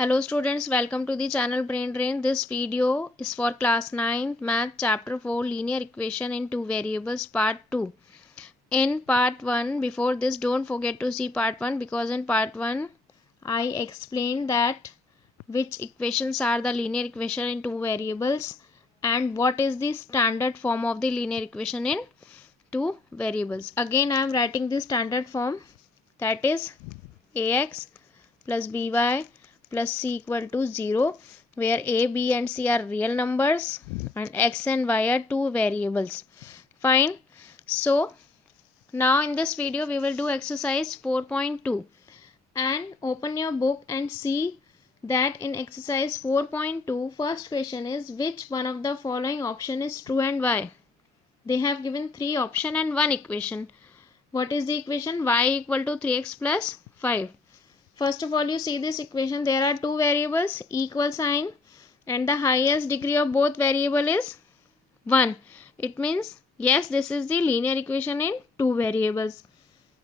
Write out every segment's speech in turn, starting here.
Hello students, welcome to the channel Brain Drain. This video is for class 9 math chapter 4 linear equation in two variables part 2. In part 1, before this don't forget to see part 1 because in part 1 I explained that which equations are the linear equation in two variables and what is the standard form of the linear equation in two variables. Again I am writing the standard form, that is ax plus by plus c equal to 0, where a, b and c are real numbers and x and y are two variables. Fine. So now in this video we will do exercise 4.2 and open your book and see that in exercise 4.2 first question is which one of the following option is true and why. They have given three option and one equation. What is the equation? Y equal to 3x plus 5. First of all, you see this equation, there are two variables, equal sign, and the highest degree of both variable is 1. It means yes, this is the linear equation in two variables.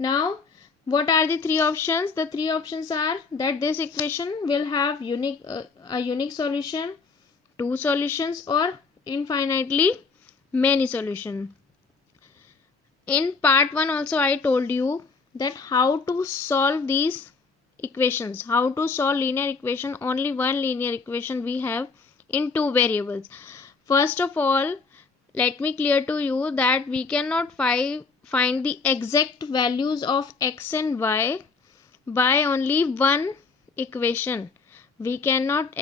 Now what are the three options? The three options are that this equation will have a unique solution, two solutions, or infinitely many solutions. In part 1 also I told you that how to solve these equations, how to solve linear equation. Only one linear equation we have in two variables. First of all, let me clear to you that we cannot find the exact values of x and y by only one equation. We cannot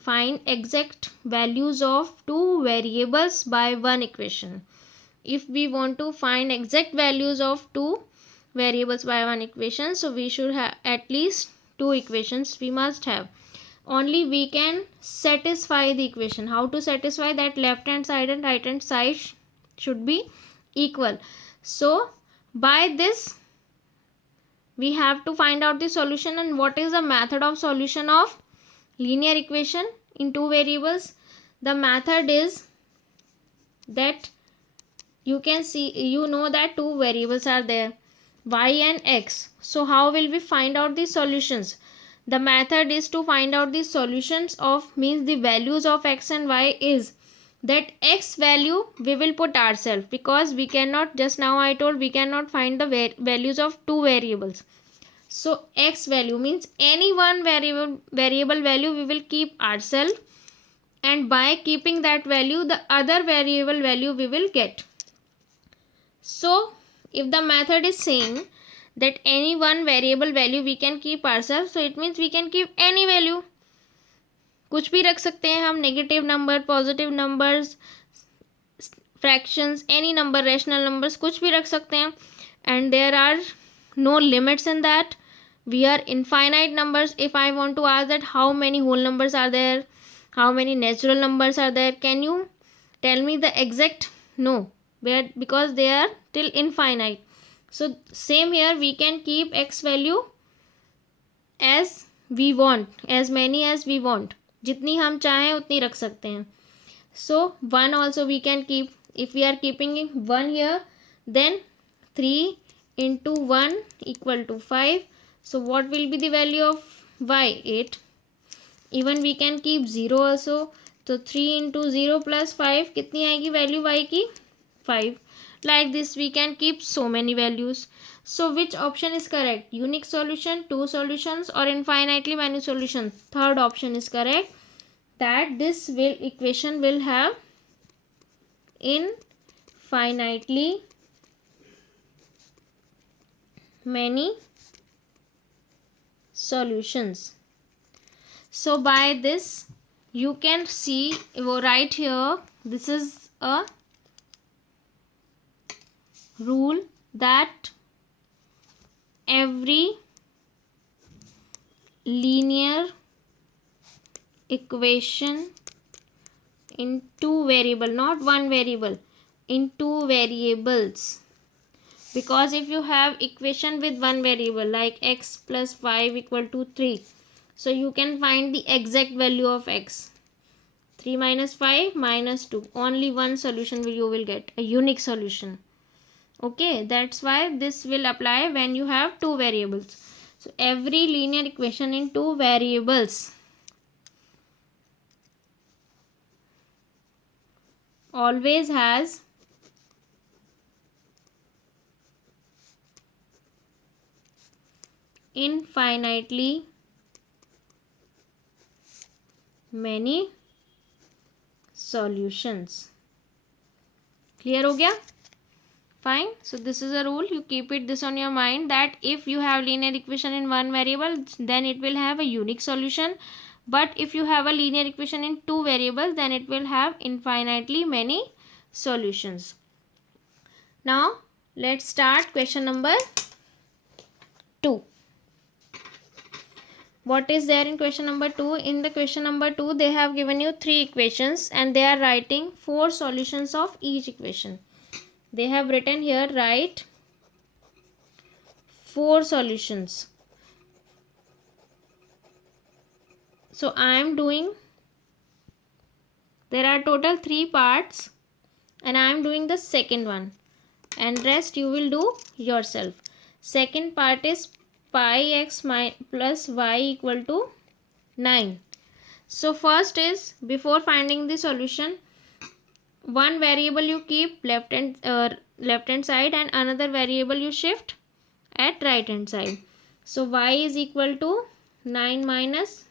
find exact values of two variables by one equation. If we want to find exact values of two variables by one equation, so we should have at least two equations we must have. Only we can satisfy the equation. How to satisfy? That left hand side and right hand side should be equal. So by this we have to find out the solution. And what is the method of solution of linear equation in two variables? The method is that you can see, you know that two variables are there, y and x. So how will we find out the solutions? The method is to find out the solutions of, means the values of x and y, is that x value we will put ourselves, because we cannot, just now I told, we cannot find the values of two variables. So x value means any one variable value we will keep ourselves, and by keeping that value the other variable value we will get. So if the method is saying that any one variable value we can keep ourselves, so it means we can keep any value. कुछ भी रख सकते हैं हम, negative number, positive numbers, fractions, any number, rational numbers, कुछ भी रख सकते हैं. And there are no limits in that. We are infinite numbers. If I want to ask that how many whole numbers are there, how many natural numbers are there, can you tell me the exact? No, because they are till infinite. So same here, we can keep x value as we want, as many as we want. जितनी हम चाहें उतनी रख सकते हैं. So 1 also we can keep. If we are keeping 1 here, then 3 into 1 equal to 5. So what will be the value of y? 8. Even we can keep 0 also. So 3 into 0 plus 5, कितनी आएगी value y की? 5. Like this we can keep so many values. So which option is correct? Unique solution, two solutions, or infinitely many solutions? Third option is correct, that this equation will have infinitely many solutions. So by this you can see, right here, this is a rule that every linear equation in two variable, not one variable, in two variables. Because if you have equation with one variable like x plus 5 equal to 3, so you can find the exact value of x. 3 minus 5 minus 2, only one solution you will get, a unique solution. Okay, that's why this will apply when you have two variables. So every linear equation in two variables always has infinitely many solutions. Clear हो गया? Fine. So this is a rule. You keep it this on your mind that if you have linear equation in one variable, then it will have a unique solution. But if you have a linear equation in two variables, then it will have infinitely many solutions. Now let's start question number 2. What is there in question number 2? In the question number 2, they have given you 3 equations and they are writing 4 solutions of each equation. They have written here, write 4 solutions. So I am doing, there are total 3 parts and I am doing the second one, and rest you will do yourself. Second part is pi x plus y equal to 9. So first is, before finding the solution, one variable you keep left hand side and another variable you shift at right hand side. So y is equal to 9 minus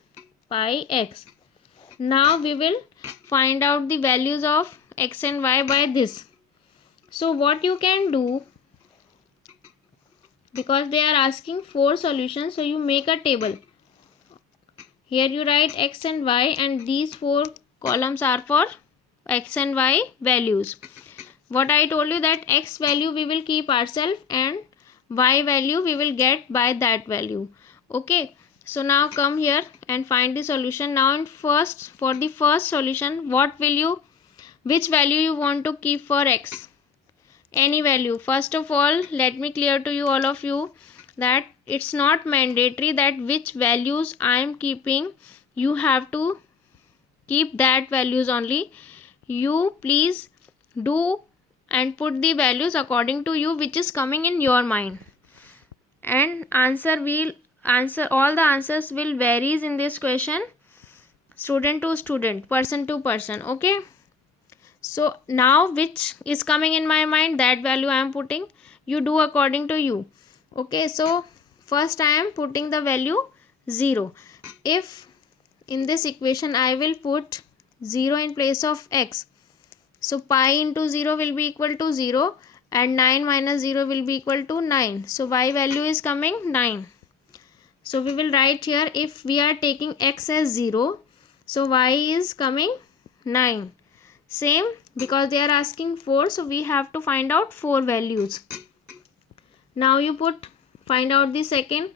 pi x. Now we will find out the values of x and y by this. So what you can do, because they are asking 4 solutions, so you make a table. Here you write x and y, and these 4 columns are for x and y values. What I told you, that x value we will keep ourselves and y value we will get by that value. Okay, so now come here and find the solution. Now for the first solution, which value you want to keep for x? Any value. First of all, let me clear to you, all of you, that it's not mandatory that which values I am keeping you have to keep that values only. You please do and put the values according to you which is coming in your mind, and all the answers will varies in this question, student to student, person to person. Okay, so now which is coming in my mind, that value I am putting, you do according to you. Okay, so first I am putting the value 0. If in this equation I will put 0 in place of x, so pi into 0 will be equal to 0 and 9 minus 0 will be equal to 9. So y value is coming 9. So we will write here, if we are taking x as 0, so y is coming 9. Same, because they are asking 4, so we have to find out 4 values. Now you find out the second,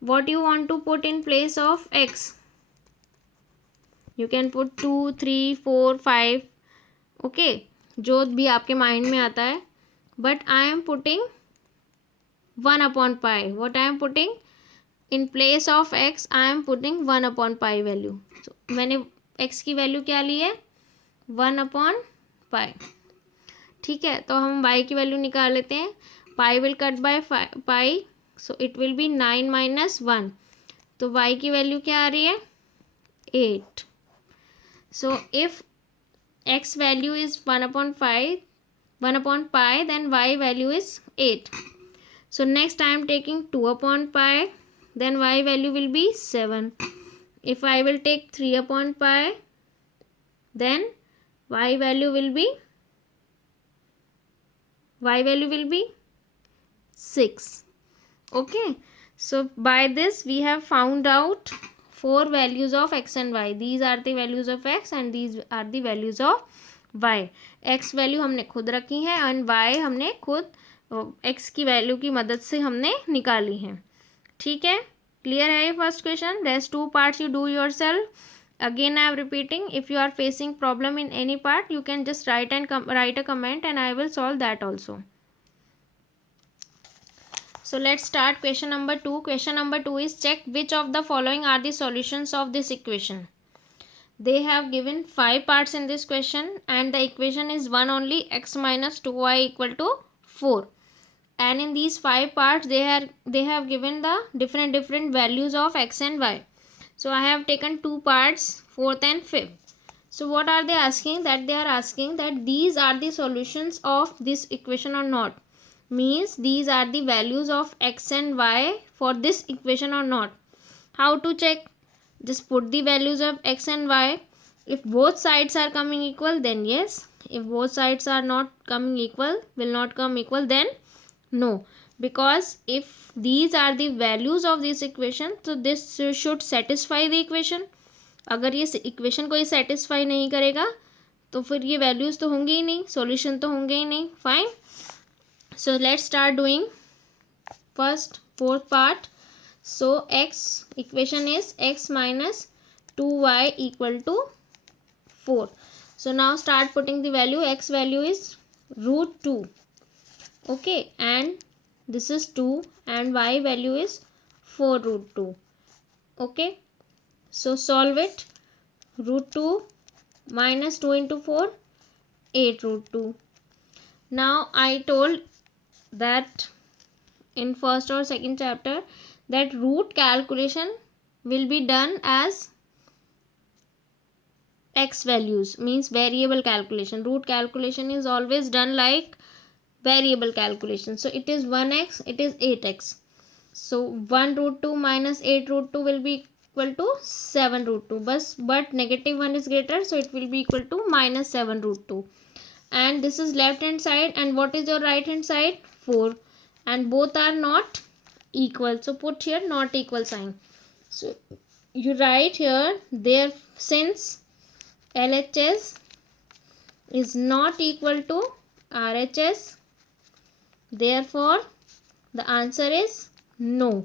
what you want to put in place of x. You can put 2, 3, 4, 5. Okay, जो भी आपके mind में आता है, but I am putting 1 upon pi. What I am putting in place of x, I am putting 1 upon pi value. So मैंने x की value क्या ली है, 1 upon pi. ठीक है, तो हम y की वैल्यू निकाल लेते हैं. pi will cut by pi, so it will be 9 minus 1. तो y की वैल्यू क्या आ रही है, 8. So if x value is 1 upon pi, then y value is 8. So next I am taking 2 upon pi, then y value will be 7. If I will take 3 upon pi, then y value will be 6. Okay, so by this we have found out 4 values of x and y. These are the values of x and these are the values of y. x value हमने खुद रखी है and y हमने खुद x की value की मदद से हमने निकाली है. ठीक है, क्लियर है ये first question. Rest 2 parts you do yourself. Again I am repeating, if you are facing problem in any part, you can just write a comment and I will solve that also. So let's start question number 2. Question number 2 is, check which of the following are the solutions of this equation. They have given 5 parts in this question and the equation is one only, x minus 2y equal to 4. And in these 5 parts they have given the different values of x and y. So I have taken 2 parts, 4th and 5th. So what are they asking? That they are asking that these are the solutions of this equation or not. Means these are the values of x and y for this equation or not. How to check? Just put the values of x and y. If both sides are coming equal, then yes. If both sides are not coming equal, will not come equal, then no. Because if these are the values of this equation, so this should satisfy the equation. अगर ये equation को ही satisfy नहीं करेगा तो फिर ये values तो होंगे ही नहीं, सॉल्यूशन तो होंगे ही नहीं. Fine. So let's start doing first fourth part. So x equation is x minus 2y equal to 4. So now start putting the value. X value is root 2. Okay, and this is 2 and y value is 4 root 2. Okay, so solve it. Root 2 minus 2 into 4, 8 root 2. Now I told that in first or second chapter that root calculation will be done as x values, means variable calculation. Root calculation is always done like variable calculation. So it is 1x, it is 8x. So 1 root 2 minus 8 root 2 will be equal to 7 root 2. But negative 1 is greater, so it will be equal to minus 7 root 2. And this is left hand side, and what is your right hand side? 4. And both are not equal, so put here not equal sign. So you write here, there, since LHS is not equal to RHS, therefore the answer is no.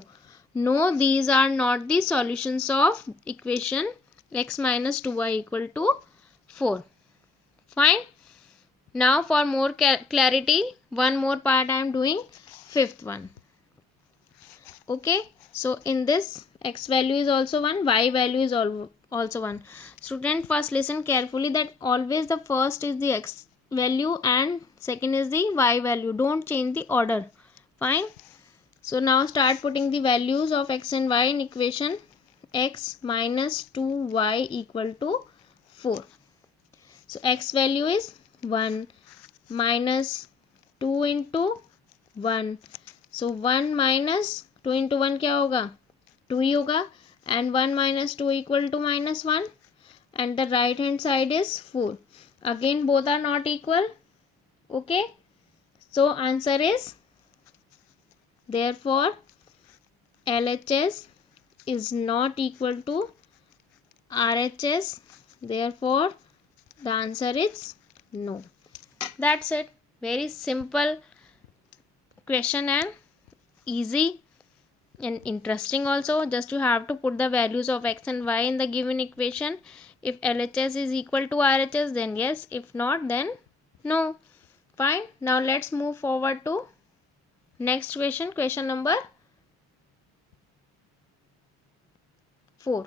No, these are not the solutions of equation x minus 2y equal to 4. Fine. Now for more clarity, one more part I am doing, fifth one. Okay, so in this x value is also 1, y value is also 1. Student, first listen carefully that always the first is the x value and second is the y value. Don't change the order. Fine. So now start putting the values of x and y in equation x minus 2y equal to 4. So x value is 1 minus 2 into 1. So 1 minus 2 into 1 क्या होगा? 2 ही होगा. And 1 minus 2 equal to minus 1. And the right hand side is 4. Again both are not equal. Okay. So answer is, therefore LHS is not equal to RHS. Therefore the answer is no. That's it. Very simple question and easy and interesting also. Just you have to put the values of x and y in the given equation. If LHS is equal to RHS, then yes. If not, then no. Fine. Now let's move forward to next question. Question number 4.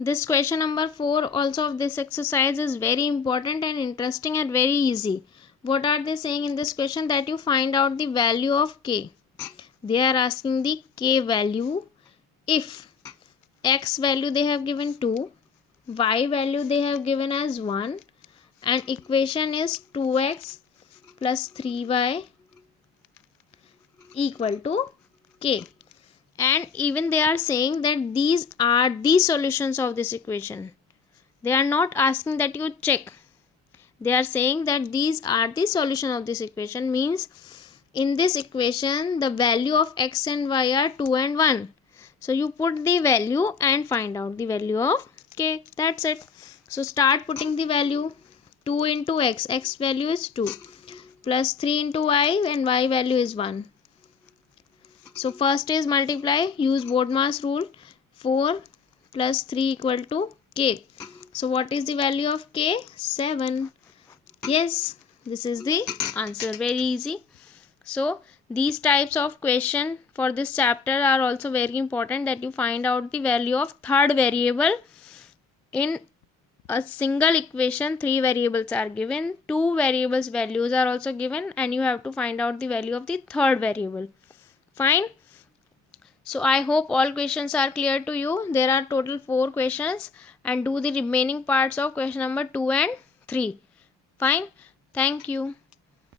This question number 4 also of this exercise is very important and interesting and very easy. What are they saying in this question? That you find out the value of k. They are asking the k value if x value they have given 2, y value they have given as 1, and equation is 2x plus 3y equal to k. And even they are saying that these are the solutions of this equation. They are not asking that you check. They are saying that these are the solution of this equation, means in this equation the value of x and y are 2 and 1. So you put the value and find out the value of k. That's it. So start putting the value. 2 into x, x value is 2, plus 3 into y, and y value is 1. So first is multiply, use BODMAS rule. 4 plus 3 equal to k. So what is the value of k? 7. Yes, this is the answer. Very easy. So these types of question for this chapter are also very important, that you find out the value of third variable. In a single equation 3 variables are given, 2 variables values are also given, and you have to find out the value of the third variable. Fine. So I hope all questions are clear to you. There are total 4 questions, and do the remaining parts of question number 2 and 3. Fine. Thank you.